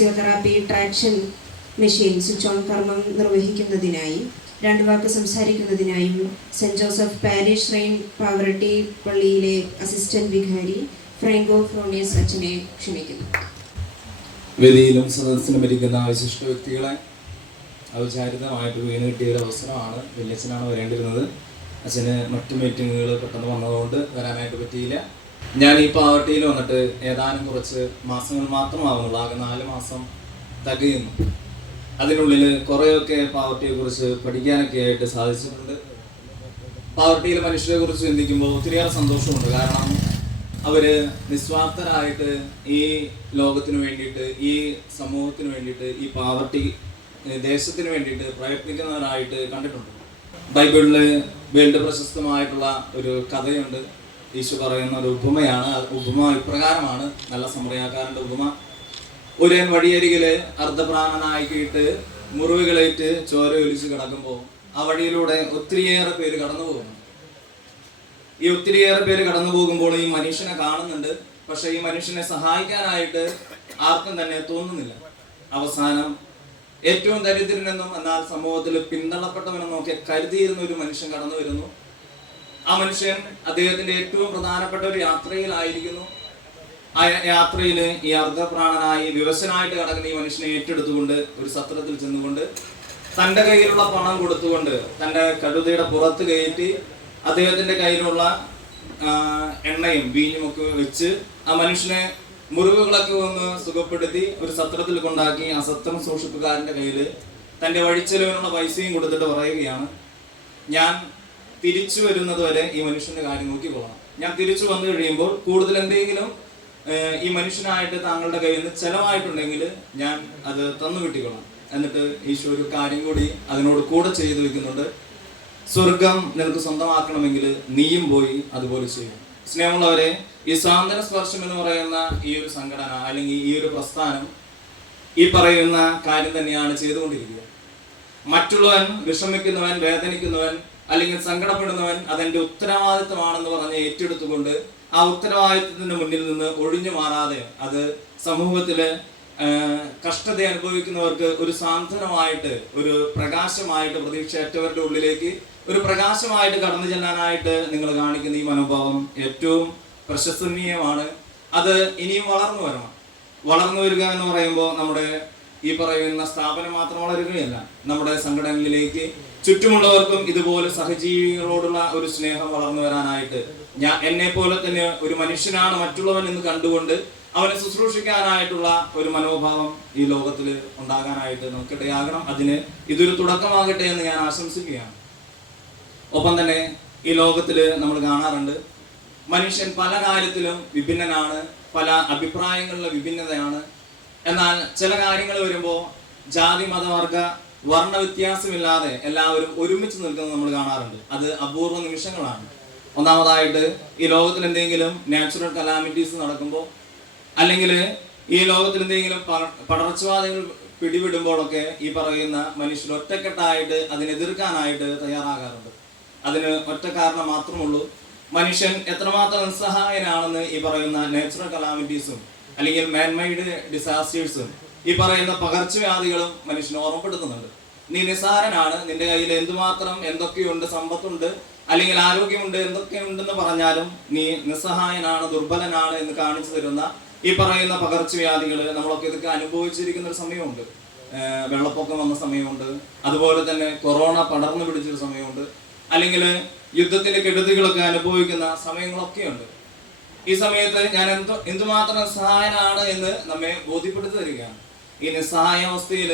Physiotherapy traction machine switch on കർമ്മം നിർവഹിക്കുന്നതിനായി 2 വാക്ക് സംസാരിക്കുന്നതിനായും സെൻറ് ജോസഫ് പാരിഷ് റെയിൻ പാവറട്ടി പള്ളിയിലെ അസിസ്റ്റന്റ് വികാരി ഫ്രാങ്കോ ഫ്രോണിയസ് അച്ഛനെ ക്ഷണിക്കുന്നു. വേദിയിലും സദസ്സിലും ഇരിക്കുന്ന വിശിഷ്ട വ്യക്തികളെ ഔചാരിതമായിട്ട് വീണ് കിട്ടിയ ഒരു അവസരമാണ്. വല്യച്ഛനാണ് വരേണ്ടിരുന്നത്. അച്ഛന് മറ്റു മീറ്റിങ്ങുകൾ പെട്ടെന്ന് വന്നതുകൊണ്ട് വരാനായിട്ട് പറ്റിയില്ല. ഞാൻ ഈ പാവട്ടിയിൽ വന്നിട്ട് ഏതാനും കുറച്ച് മാസങ്ങൾ മാത്രമാവുന്നുള്ളൂ. ആകെ 4 മാസം തികയുന്നു. അതിനുള്ളിൽ കുറേയൊക്കെ പാവട്ടിയെക്കുറിച്ച് പഠിക്കാനൊക്കെ ആയിട്ട് സാധിച്ചിട്ടുണ്ട്. പാവട്ടിയിലെ മനുഷ്യരെ കുറിച്ച് ചിന്തിക്കുമ്പോൾ ഒത്തിരിയേറെ സന്തോഷമുണ്ട്. കാരണം അവർ നിസ്വാർത്ഥരായിട്ട് ഈ ലോകത്തിന് വേണ്ടിയിട്ട്, ഈ സമൂഹത്തിന് വേണ്ടിയിട്ട്, ഈ പാവട്ടി ദേശത്തിന് വേണ്ടിയിട്ട് പ്രയത്നിക്കുന്നവരായിട്ട് കണ്ടിട്ടുണ്ട്. ബൈബിളിൽ വേൾഡ് പ്രശസ്തമായിട്ടുള്ള ഒരു കഥയുണ്ട്. ഈശോ പറയുന്ന ഒരു ഉപമയാണ്. ഉപമ ഇപ്രകാരമാണ്, നല്ല സമറിയാക്കാരൻ്റെ ഉപമ. ഒരുവൻ വഴിയരികില് അർദ്ധപ്രാണനായിക്കിട്ട് മുറിവുകളേറ്റ് ചോര ഒലിച്ച് കിടക്കുമ്പോൾ ആ വഴിയിലൂടെ ഒത്തിരിയേറെ പേര് കടന്നു പോകുന്നു. ഈ ഒത്തിരിയേറെ പേര് കടന്നു പോകുമ്പോൾ ഈ മനുഷ്യനെ കാണുന്നുണ്ട്. പക്ഷെ ഈ മനുഷ്യനെ സഹായിക്കാനായിട്ട് ആർക്കും തന്നെ തോന്നുന്നില്ല. അവസാനം ഏറ്റവും ദരിദ്രനെന്നും എന്നാൽ സമൂഹത്തിൽ പിന്തള്ളപ്പെട്ടവനെന്നും ഒക്കെ കരുതിയിരുന്ന ഒരു മനുഷ്യൻ കടന്നു വരുന്നു. ആ മനുഷ്യൻ അദ്ദേഹത്തിന്റെ ഏറ്റവും പ്രധാനപ്പെട്ട ഒരു യാത്രയിലായിരിക്കുന്നു. ആ യാത്രയിൽ ഈ അർദ്ധപ്രാണനായി വിവശനായിട്ട് കിടക്കുന്ന ഈ മനുഷ്യനെ ഏറ്റെടുത്തുകൊണ്ട് ഒരു സത്രത്തിൽ ചെന്നുകൊണ്ട് തൻ്റെ കയ്യിലുള്ള പണം കൊടുത്തുകൊണ്ട് തൻ്റെ കഴുതയുടെ പുറത്ത് കയറ്റി അദ്ദേഹത്തിന്റെ കയ്യിലുള്ള എണ്ണയും വീഞ്ഞും ഒക്കെ വെച്ച് ആ മനുഷ്യനെ മുറിവുകളൊക്കെ ഒന്ന് സുഖപ്പെടുത്തി ഒരു സത്രത്തിൽ കൊണ്ടാക്കി ആ സത്രം സൂക്ഷിപ്പുകാരൻ്റെ കയ്യിൽ തൻ്റെ വഴിച്ചെലവിനുള്ള പൈസയും കൊടുത്തിട്ട് പറയുകയാണ്, ഞാൻ തിരിച്ചു വരുന്നത് വരെ ഈ മനുഷ്യന്റെ കാര്യം നോക്കിക്കൊള്ളാം. ഞാൻ തിരിച്ചു വന്നു കഴിയുമ്പോൾ കൂടുതൽ എന്തെങ്കിലും ഈ മനുഷ്യനായിട്ട് താങ്കളുടെ കയ്യിൽ നിന്ന് ചെലവായിട്ടുണ്ടെങ്കിൽ ഞാൻ അത് തന്നു കിട്ടിക്കൊള്ളാം. എന്നിട്ട് ഈശോ ഒരു കാര്യം കൂടി അതിനോട് കൂടെ ചെയ്തു വെക്കുന്നുണ്ട്. സ്വർഗം നിനക്ക് സ്വന്തമാക്കണമെങ്കിൽ നീയും പോയി അതുപോലെ ചെയ്യും. സ്നേഹമുള്ളവരെ, ഈ സാന്ത്വന സ്പർശം എന്ന് പറയുന്ന ഈ ഒരു സംഘടന അല്ലെങ്കിൽ ഈ ഒരു പ്രസ്ഥാനം ഈ പറയുന്ന കാര്യം തന്നെയാണ് ചെയ്തുകൊണ്ടിരിക്കുക. മറ്റുള്ളവൻ വിഷമിക്കുന്നവൻ, വേദനിക്കുന്നവൻ അല്ലെങ്കിൽ സങ്കടപ്പെടുന്നവൻ അതെന്റെ ഉത്തരവാദിത്വമാണെന്ന് പറഞ്ഞ് ഏറ്റെടുത്തുകൊണ്ട് ആ ഉത്തരവാദിത്വത്തിന്റെ മുന്നിൽ നിന്ന് ഒഴിഞ്ഞു മാറാതെ അത് സമൂഹത്തില് കഷ്ടത അനുഭവിക്കുന്നവർക്ക് ഒരു സാന്ത്വനമായിട്ട്, ഒരു പ്രകാശമായിട്ട്, പ്രതീക്ഷയറ്റവരുടെ ഉള്ളിലേക്ക് ഒരു പ്രകാശമായിട്ട് കടന്നു ചെല്ലാനായിട്ട് നിങ്ങൾ കാണിക്കുന്ന ഈ മനോഭാവം ഏറ്റവും പ്രശംസനീയമാണ്. അത് ഇനിയും വളർന്നു വരണം. വളർന്നു വരിക എന്ന് പറയുമ്പോൾ നമ്മുടെ ഈ പറയുന്ന സ്ഥാപനം മാത്രം വളരുകയല്ല, നമ്മുടെ സംഘടനയിലേക്ക് ചുറ്റുമുള്ളവർക്കും ഇതുപോലെ സഹജീവികളോടുള്ള ഒരു സ്നേഹം വളർന്നു വരാനായിട്ട് എന്നെ പോലെ തന്നെ ഒരു മനുഷ്യനാണ് മറ്റുള്ളവൻ എന്ന് കണ്ടുകൊണ്ട് അവനെ ശുശ്രൂഷിക്കാനായിട്ടുള്ള ഒരു മനോഭാവം ഈ ലോകത്തിൽ ഉണ്ടാകാനായിട്ട് നമുക്കിടയാകണം. അതിന് ഇതൊരു തുടക്കമാകട്ടെ എന്ന് ഞാൻ ആശംസിക്കുകയാണ്. ഒപ്പം തന്നെ ഈ ലോകത്തിൽ നമ്മൾ കാണാറുണ്ട്, മനുഷ്യൻ പല കാര്യത്തിലും വിഭിന്നനാണ്, പല അഭിപ്രായങ്ങളിലെ വിഭിന്നതയാണ്. എന്നാൽ ചില കാര്യങ്ങൾ വരുമ്പോൾ ജാതി, മതവർഗ, വർണ്ണ വ്യത്യാസമില്ലാതെ എല്ലാവരും ഒരുമിച്ച് നിൽക്കുന്നത് നമ്മൾ കാണാറുണ്ട്. അത് അപൂർവ നിമിഷങ്ങളാണ്. ഒന്നാമതായിട്ട് ഈ ലോകത്തിൽ എന്തെങ്കിലും നാച്ചുറൽ കലാമിറ്റീസ് നടക്കുമ്പോൾ അല്ലെങ്കിൽ ഈ ലോകത്തിൽ എന്തെങ്കിലും പടർച്ചവാദങ്ങൾ പിടിവിടുമ്പോഴൊക്കെ ഈ പറയുന്ന മനുഷ്യർ ഒറ്റക്കെട്ടായിട്ട് അതിനെതിർക്കാനായിട്ട് തയ്യാറാകാറുണ്ട്. അതിന് ഒറ്റ കാരണം മാത്രമുള്ളൂ, മനുഷ്യൻ എത്രമാത്രം നിസ്സഹായനാണെന്ന് ഈ പറയുന്ന നാച്ചുറൽ കലാമിറ്റീസും അല്ലെങ്കിൽ മാൻമെയ്ഡ് ഡിസാസ്റ്റേഴ്സും ഈ പറയുന്ന പകർച്ചവ്യാധികളും മനുഷ്യനെ ഓർമ്മപ്പെടുത്തുന്നുണ്ട്. നീ നിസ്സാരനാണ്, നിന്റെ കയ്യിൽ എന്തുമാത്രം എന്തൊക്കെയുണ്ട്, സമ്പത്തുണ്ട് അല്ലെങ്കിൽ ആരോഗ്യമുണ്ട്, എന്തൊക്കെയുണ്ടെന്ന് പറഞ്ഞാലും നീ നിസ്സഹായനാണ്, ദുർബലനാണ് എന്ന് കാണിച്ചു തരുന്ന ഈ പറയുന്ന പകർച്ചവ്യാധികൾ നമ്മളൊക്കെ ഇതൊക്കെ അനുഭവിച്ചിരിക്കുന്ന ഒരു സമയമുണ്ട്. വെള്ളപ്പൊക്കം വന്ന സമയമുണ്ട്, അതുപോലെ തന്നെ കൊറോണ പടർന്നു പിടിച്ചൊരു സമയമുണ്ട്, അല്ലെങ്കിൽ യുദ്ധത്തിന്റെ കെടുതികളൊക്കെ അനുഭവിക്കുന്ന സമയങ്ങളൊക്കെയുണ്ട്. ഈ സമയത്ത് ഞാൻ എന്തുമാത്രം നിസ്സഹായനാണ് എന്ന് നമ്മെ ബോധ്യപ്പെടുത്തി തരികയാണ്. ഈ നിസ്സഹായാവസ്ഥയിൽ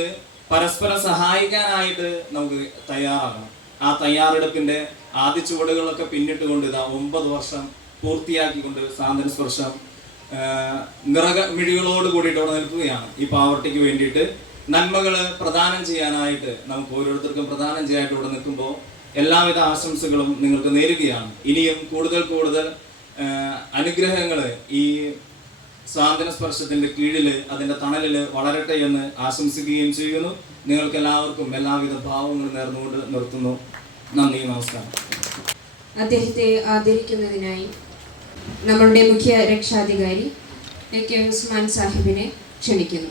പരസ്പരം സഹായിക്കാനായിട്ട് നമുക്ക് തയ്യാറാകണം. ആ തയ്യാറെടുപ്പിന്റെ ആദ്യ ചുവടുകളൊക്കെ പിന്നിട്ടുകൊണ്ട് ഇതാ 9 വർഷം പൂർത്തിയാക്കിക്കൊണ്ട് സാന്ത്വന സ്പർശം നിറമിഴികളോട് കൂടിയിട്ട് അവിടെ നിൽക്കുകയാണ്. ഈ പാവർട്ടിക്ക് വേണ്ടിയിട്ട് നന്മകൾ പ്രദാനം ചെയ്യാനായിട്ട് നമുക്ക് ഓരോരുത്തർക്കും പ്രദാനം ചെയ്യാനായിട്ട് ഇവിടെ നിൽക്കുമ്പോൾ എല്ലാവിധ ആശംസകളും നിങ്ങൾക്ക് നേരുകയാണ്. ഇനിയും കൂടുതൽ കൂടുതൽ അനുഗ്രഹങ്ങൾ ഈ സാന്ത്വന സ്പർശത്തിന്റെ കീഴിൽ അതിന്റെ തണലിൽ വളരട്ടെ എന്ന് ആശംസിക്കുകയും ചെയ്യുന്നു. നിങ്ങൾക്ക് എല്ലാവർക്കും എല്ലാവിധ ഭാവങ്ങളും നേർന്നുകൊണ്ട് നിർത്തുന്നു. നന്ദി, നമസ്കാരം. അദ്ദേഹത്തെ ആദരിക്കുന്നതിനായി നമ്മളുടെ മുഖ്യ രക്ഷാധികാരി എ കെ ഉസ്മാൻ സാഹിബിനെ ക്ഷണിക്കുന്നു.